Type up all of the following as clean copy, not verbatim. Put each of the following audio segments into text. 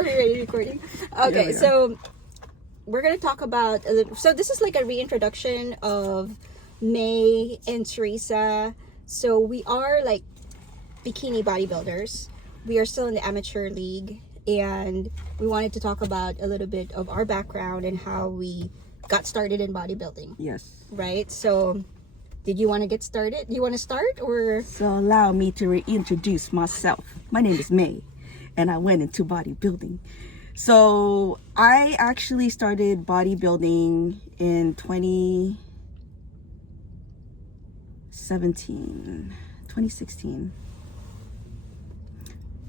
Are we ready recording? Okay, so we're gonna talk about so this is like a reintroduction of May and Teresa. So we are like bikini bodybuilders. We are still in the amateur league, and we wanted to talk about a little bit of our background and how we got started in bodybuilding. Yes. Right? So did you want to get started? Do you want to start, or? So allow me to reintroduce myself. My name is May, and I went into bodybuilding. So I actually started bodybuilding in 2016.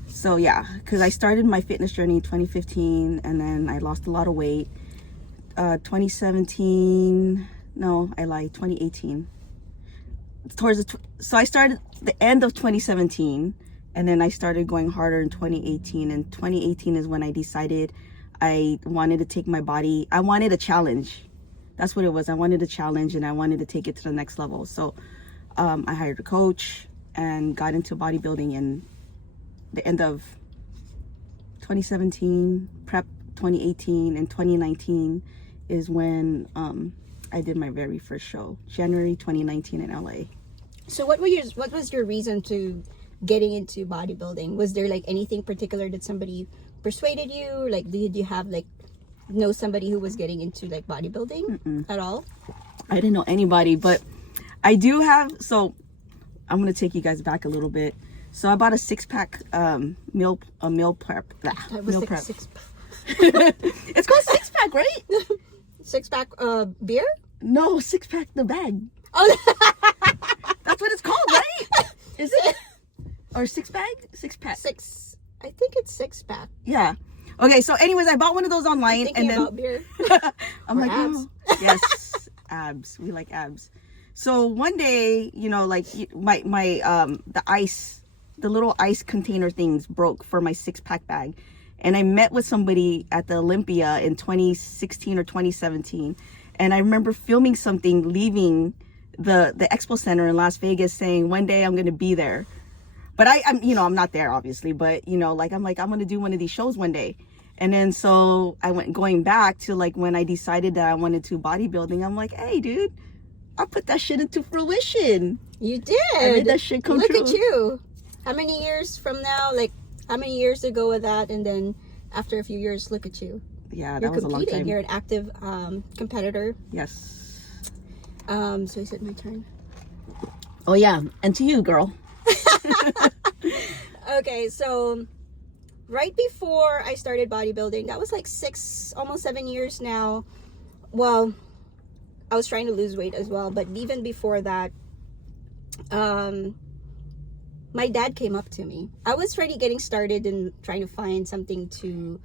So yeah, because I started my fitness journey in 2015, and then I lost a lot of weight. 2017, no, I lied, 2018. So I started the end of 2017, and then I started going harder in 2018. And 2018 is when I decided I wanted to take my body. I wanted a challenge. That's what it was. I wanted a challenge, and I wanted to take it to the next level. So I hired a coach and got into bodybuilding in the end of 2017, prep 2018, and 2019 is when I did my very first show, January 2019 in LA. So what was your reason to getting into bodybuilding? Was there like anything particular that somebody persuaded you? Like, did you have like know somebody who was getting into like bodybuilding at all? I didn't know anybody, but I do have. So I'm gonna take you guys back a little bit. So I bought a 6-pack meal prep. Meal prep. It's called 6-pack, right? 6-pack beer? No, 6-pack the bag. Oh, that's what it's called, right? Is it? Or 6-pack? 6-pack. I think it's 6-pack. Yeah. Okay. So, anyways, I bought one of those online, and then about beer. I'm or like, abs. Oh, yes, abs. We like abs. So one day, you know, like the little ice container things broke for my 6-pack bag. And I met with somebody at the Olympia in 2016 or 2017. And I remember filming something, leaving the Expo Center in Las Vegas, saying, one day I'm going to be there. But I'm not there, obviously. But, I'm going to do one of these shows one day. And then so I going back to like when I decided that I wanted to bodybuilding, I'm like, hey, dude, I put that shit into fruition. You did. I made that shit come true. Look at you. How many years from now, like, how many years ago with that, and then after a few years, look at you. Yeah, that was a long time. You're an active competitor. Yes. So is it my turn? Oh yeah, and to you, girl. Okay, so right before I started bodybuilding, that was like almost 7 years now. Well, I was trying to lose weight as well, but even before that, my dad came up to me. I was already getting started in trying to find something to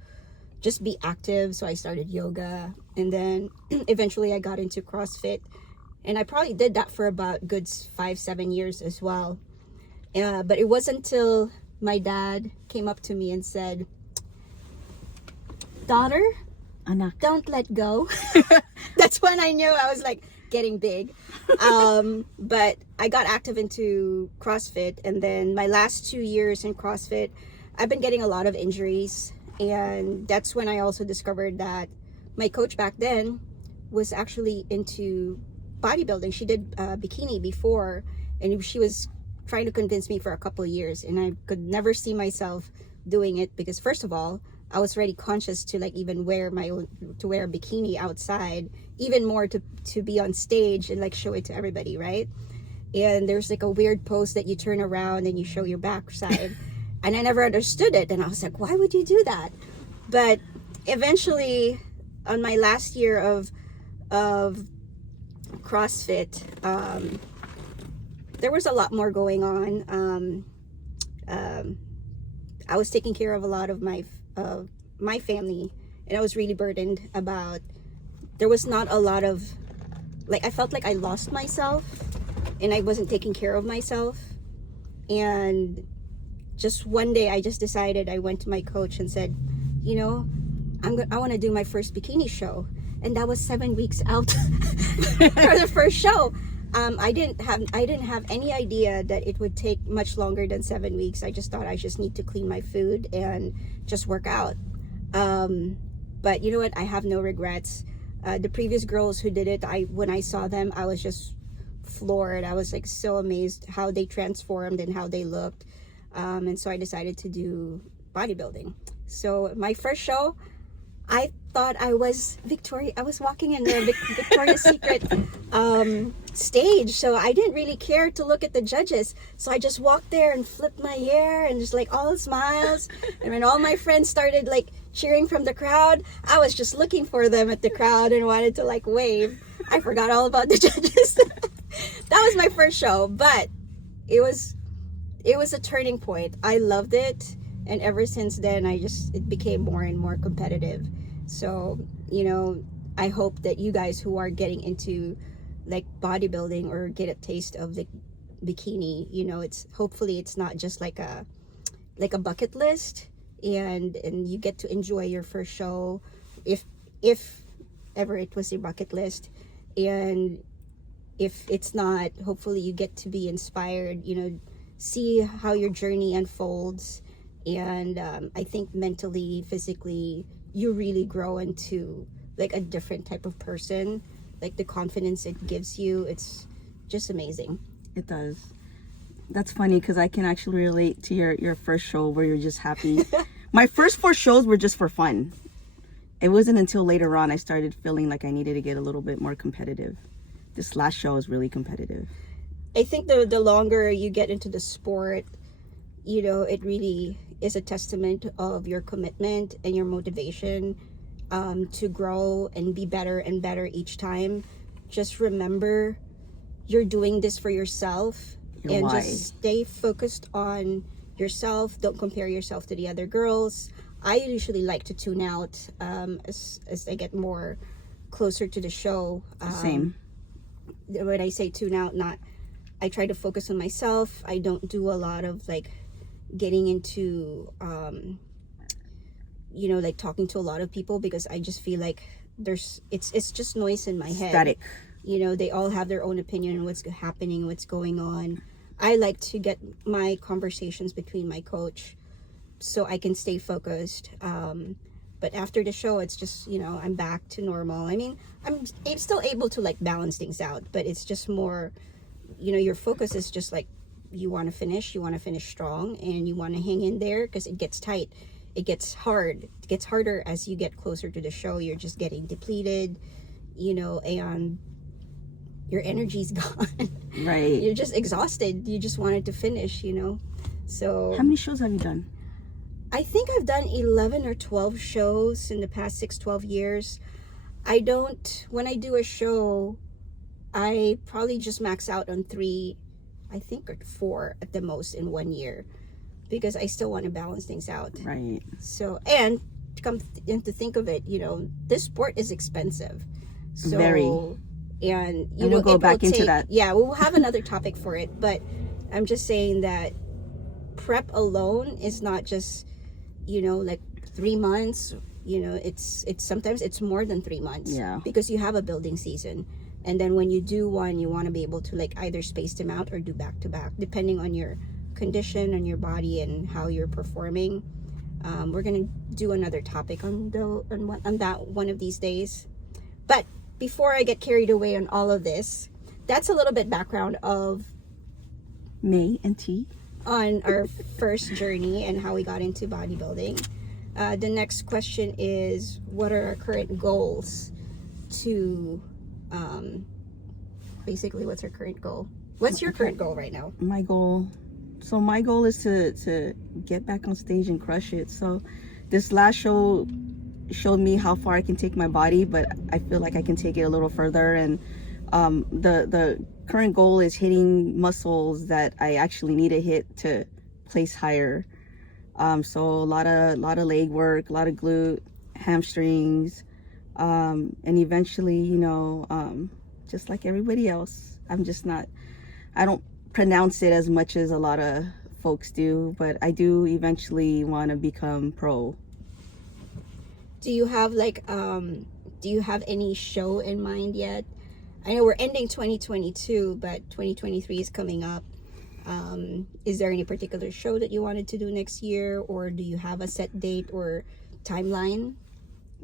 just be active. So I started yoga, and then eventually I got into CrossFit, and I probably did that for about good 5-7 years as well. But it wasn't until my dad came up to me and said, daughter, Anak, don't let go. That's when I knew I was like getting big. But I got active into CrossFit, and then my last 2 years in CrossFit, I've been getting a lot of injuries, and that's when I also discovered that my coach back then was actually into bodybuilding. She did Bikini before, and she was trying to convince me for a couple of years, and I could never see myself doing it because, first of all, I was already conscious to like even wear a bikini outside, even more to be on stage and like show it to everybody, right? And there's like a weird pose that you turn around and you show your backside. And I never understood it, and I was like, why would you do that? But eventually, on my last year of CrossFit, there was a lot more going on. I was taking care of a lot of my family, and I was really burdened about, there was not a lot of, like, I felt like I lost myself and I wasn't taking care of myself. And just one day I just decided, I went to my coach and said, I want to do my first bikini show. And that was 7 weeks out for the first show. I didn't have any idea that it would take much longer than 7 weeks. I just thought I just need to clean my food and just work out. But you know what? I have no regrets. The previous girls who did it, when I saw them, I was just floored. I was like so amazed how they transformed and how they looked. And so I decided to do bodybuilding. So my first show, I thought I was Victoria. I was walking in the Victoria's Secret stage, so I didn't really care to look at the judges. So I just walked there and flipped my hair and just like all smiles. And when all my friends started like cheering from the crowd, I was just looking for them at the crowd and wanted to like wave. I forgot all about the judges. That was my first show, but it was a turning point. I loved it, and ever since then it became more and more competitive. So I hope that you guys who are getting into like bodybuilding or get a taste of the bikini, hopefully it's not just like a bucket list, and you get to enjoy your first show if ever it was a bucket list. And if it's not, hopefully you get to be inspired, see how your journey unfolds. And I think mentally, physically, you really grow into like a different type of person. Like the confidence it gives you, it's just amazing. It does. That's funny because I can actually relate to your first show where you're just happy. My first 4 shows were just for fun. It wasn't until later on I started feeling like I needed to get a little bit more competitive. This last show was really competitive. I think the longer you get into the sport, it really is a testament of your commitment and your motivation to grow and be better and better each time. Just remember, you're doing this for yourself, and why. just stay focused on yourself. Don't compare yourself to the other girls. I usually like to tune out as I get more closer to the show. Same. When I say tune out, I try to focus on myself. I don't do a lot of like getting into like talking to a lot of people, because I just feel like it's just noise in my head. Static. They all have their own opinion on what's happening, what's going on. I like to get my conversations between my coach so I can stay focused. But after the show, it's just, I'm back to normal. I mean, I'm still able to like balance things out, but it's just more, your focus is just like, you want to finish strong, and you want to hang in there, because it gets tight. It gets hard. It gets harder as you get closer to the show. You're just getting depleted, and your energy's gone. Right. You're just exhausted. You just wanted to finish, So How many shows have you done? I think I've done 11 or 12 shows in the past 12 years. When I do a show, I probably just max out on 3, I think, or 4 at the most in 1 year, because I still want to balance things out. Right. So, and to come to think of it, this sport is expensive. So, Very. And, we'll go back into that. Yeah, we'll have another topic for it, but I'm just saying that prep alone is not just, like 3 months. It's sometimes it's more than 3 months. Yeah. Because you have a building season. And then when you do one, you want to be able to like either space them out or do back to back, depending on your condition, on your body, and how you're performing. We're gonna do another topic on that one of these days. But before I get carried away on all of this, that's a little bit background of May and T on our first journey and how we got into bodybuilding. The next question is, what are our current goals to basically, what's our current goal? What's your current goal right now? My goal is to get back on stage and crush it. So this last show showed me how far I can take my body, but I feel like I can take it a little further. And the current goal is hitting muscles that I actually need to hit to place higher. So a lot of leg work, a lot of glute, hamstrings, and eventually, just like everybody else, I don't pronounce it as much as a lot of folks do, but I do eventually want to become pro. Do you have any show in mind yet? I know we're ending 2022, but 2023 is coming up. Is there any particular show that you wanted to do next year, or do you have a set date, or timeline?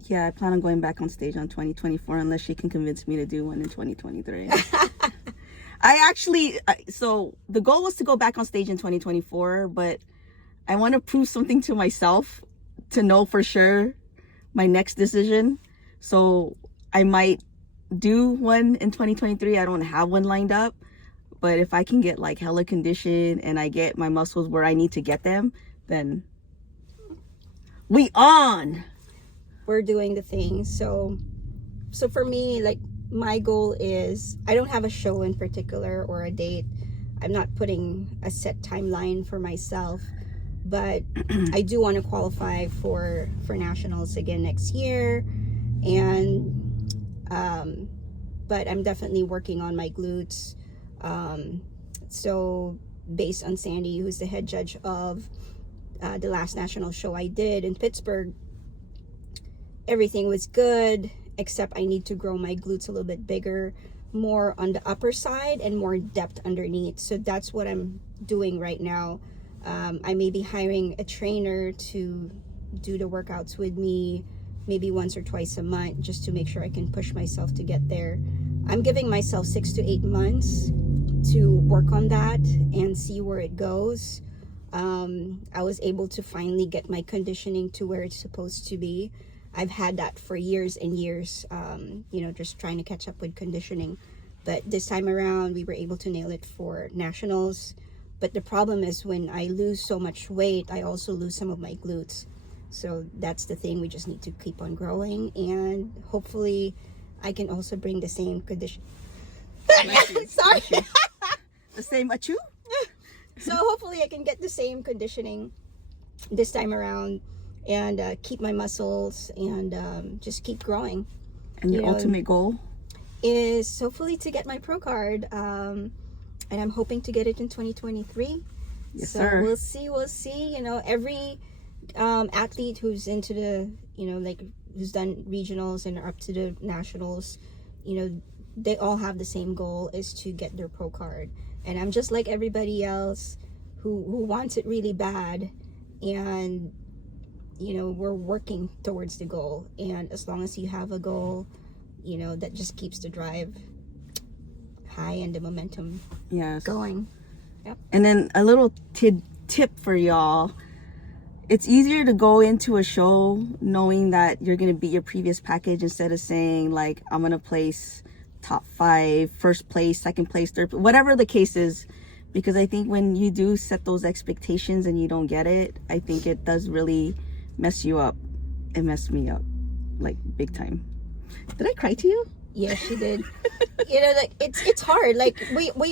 Yeah, I plan on going back on stage on 2024 unless she can convince me to do one in 2023. So the goal was to go back on stage in 2024, but I want to prove something to myself to know for sure my next decision. So I might do one in 2023. I don't have one lined up, but if I can get like hella condition and I get my muscles where I need to get them, then we on. We're doing the thing. So for me, like, my goal is, I don't have a show in particular or a date. I'm not putting a set timeline for myself, but I do want to qualify for nationals again next year. And but I'm definitely working on my glutes. So based on Sandy, who's the head judge of the last national show I did in Pittsburgh, everything was good, except I need to grow my glutes a little bit bigger, more on the upper side and more depth underneath. So that's what I'm doing right now. I may be hiring a trainer to do the workouts with me, maybe once or twice a month, just to make sure I can push myself to get there. I'm giving myself 6 to 8 months to work on that and see where it goes. I was able to finally get my conditioning to where it's supposed to be. I've had that for years and years, just trying to catch up with conditioning. But this time around, we were able to nail it for nationals. But the problem is, when I lose so much weight, I also lose some of my glutes. So that's the thing. We just need to keep on growing, and hopefully I can also bring the same condition. Sorry. The same achu? So hopefully I can get the same conditioning this time around, and keep my muscles, and just keep growing. And your ultimate goal? Is hopefully to get my pro card, and I'm hoping to get it in 2023. Yes, so sir. We'll see. Every athlete who's into the, who's done regionals and are up to the nationals, they all have the same goal, is to get their pro card. And I'm just like everybody else who wants it really bad, and we're working towards the goal. And as long as you have a goal, that just keeps the drive high and the momentum going. Yep. And then a little tip for y'all: it's easier to go into a show knowing that you're gonna beat your previous package, instead of saying like, I'm gonna place top 5, first place, second place, third, whatever the case is. Because I think when you do set those expectations and you don't get it, I think it does really mess you up. It messed me up, like, big time. Did I cry to you? Yes, she did. It's hard. Like,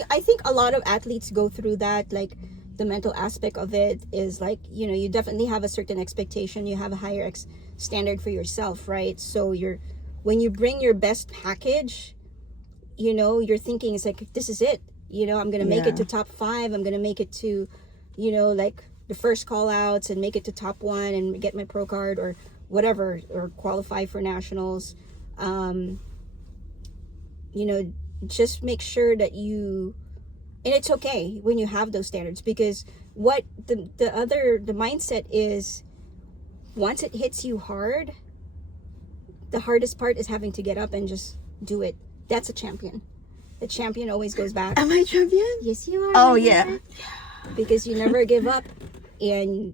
I think a lot of athletes go through that. Like, the mental aspect of it is like, you definitely have a certain expectation. You have a higher standard for yourself, right? So when you bring your best package, you're thinking, it's like, this is it. I'm going to make it to top 5. I'm going to make it to, like, the first call outs, and make it to top 1 and get my pro card or whatever, or qualify for nationals. Just make sure that and it's okay when you have those standards, because what the mindset is, once it hits you hard, the hardest part is having to get up and just do it. That's a champion. The champion always goes back. Am I champion? Yes, you are. Oh, yeah. Because you never give up, and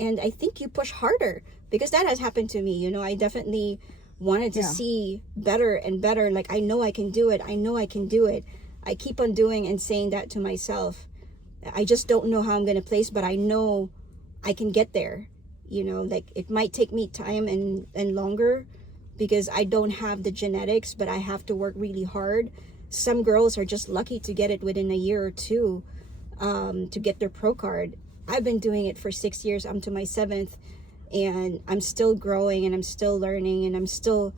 I think you push harder, because that has happened to me. I definitely wanted to see better and better. Like, I know I can do it. I know I can do it. I keep on doing and saying that to myself. I just don't know how I'm going to place, but I know I can get there. Like, it might take me time and longer, because I don't have the genetics, but I have to work really hard. Some girls are just lucky to get it within a year or two, to get their pro card. I've been doing it for 6 years. I'm to my 7th, and I'm still growing, and I'm still learning, and I'm still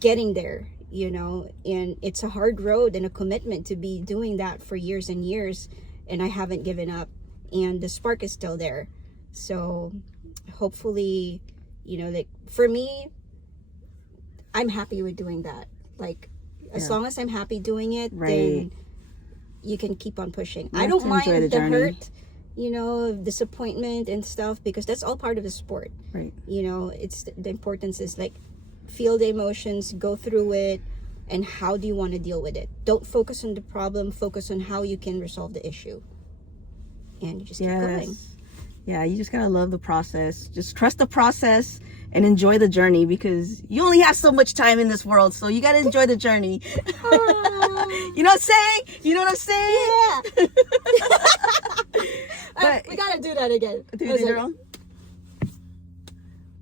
getting there, and it's a hard road and a commitment to be doing that for years and years, and I haven't given up, and the spark is still there. So hopefully, like, for me, I'm happy with doing that. Like, as long as I'm happy doing it, then you can keep on pushing. I don't mind the hurt, you know, disappointment and stuff, because that's all part of the sport. Right. You know, it's the importance is like feel the emotions, go through it, and how do you want to deal with it. Don't focus on the problem, focus on how you can resolve the issue. And you just keep going. Yeah, you just gotta love the process. Just trust the process and enjoy the journey, because you only have so much time in this world, so you gotta enjoy the journey. You know what I'm saying? You know what I'm saying? Yeah. But we gotta do that again. do you do your own?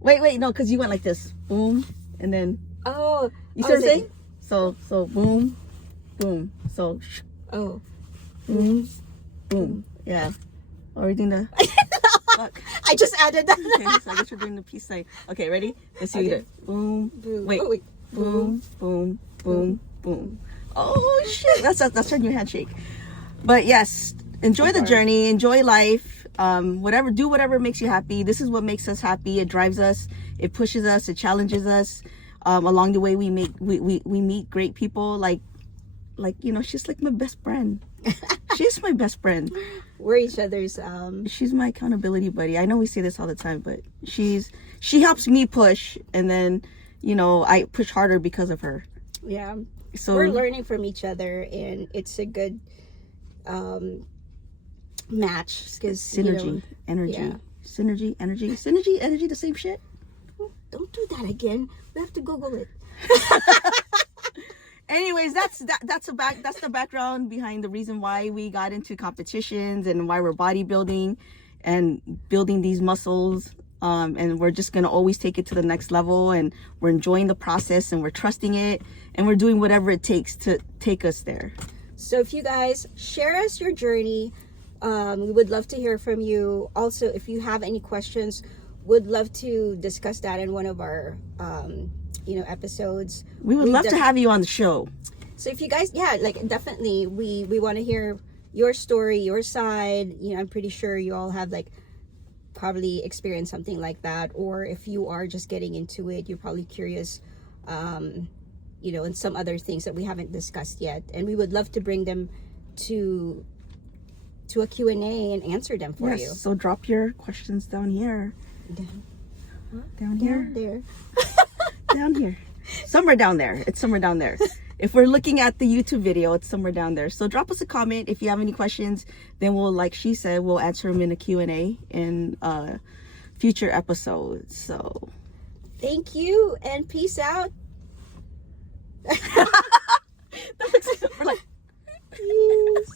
Wait, no, because you went like this. Boom, and then Oh. you see what I'm saying? So boom, boom. So Oh. boom, boom. Yeah. Are we doing the fuck? I just added that. Okay, so I guess we're doing the peace sign. Okay, ready? Let's see Okay. it. Boom. Boom. Wait. Oh, wait. Boom, boom, boom, boom. Oh shit! That's our new handshake. But yes, enjoy the journey, enjoy life. Do whatever makes you happy. This is what makes us happy. It drives us. It pushes us. It challenges us. Along the way, we meet great people. Like you know, she's like my best friend. She's my best friend. We're each other's. She's my accountability buddy. I know we say this all the time, but she helps me push, and then you know I push harder because of her. Yeah. So we're learning from each other, and it's a good match because synergy, energy, yeah. synergy, energy, the same shit. Don't do that again. We have to Google it. Anyways, that's the background behind the reason why we got into competitions and why we're bodybuilding and building these muscles. And we're just gonna always take it to the next level, and we're enjoying the process, and we're trusting it, and we're doing whatever it takes to take us there. So if you guys share us your journey, we would love to hear from you. Also, if you have any questions, would love to discuss that in one of our episodes. We would love to have you on the show. So if you guys, definitely, we want to hear your story, your side. You know, I'm pretty sure you all have probably experienced something like that, or if you are just getting into it, you're probably curious, and some other things that we haven't discussed yet, and we would love to bring them to a Q&A and answer them for you. So drop your questions down here. Down here. Down there. Down here. Somewhere down there. It's somewhere down there. If we're looking at the YouTube video, it's somewhere down there. So drop us a comment if you have any questions. Then we'll, like she said, we'll answer them in a Q&A in future episodes. So thank you and peace out. We're like, Peace.